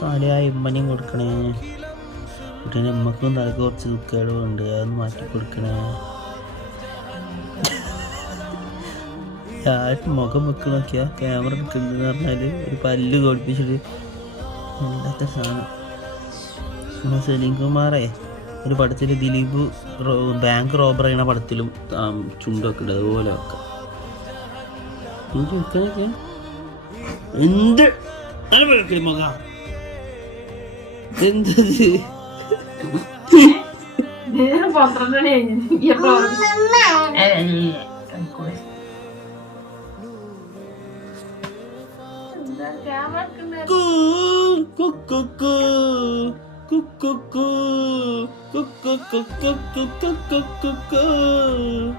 സാലിയ ഇമ്മനെയും കൊടുക്കണേ. കുട്ടീനെ ഉമ്മക്കും തലക്ക് കുറച്ച് ദുഃഖങ്ങളുണ്ട്, അതൊന്ന് മാറ്റി കൊടുക്കണേ. ആരും മുഖം വെക്ക് നോക്കിയാ ക്യാമറ എടുക്കുന്നുണ്ടെന്ന് പറഞ്ഞാൽ ഒരു പല്ല് കോടിപ്പിച്ചിട്ട് എല്ലാത്ത സാധനം. സലീം കുമാറേ ഒരു പടത്തിൽ ദിലീപ് ബാങ്ക് റോബർ ചെയ്യണ പടത്തിലും ചുണ്ടൊക്കെ ഉണ്ട്, അതുപോലെ വെക്കാം. എന്ത് മുഖ എന്തത് 12 ക്യാമറ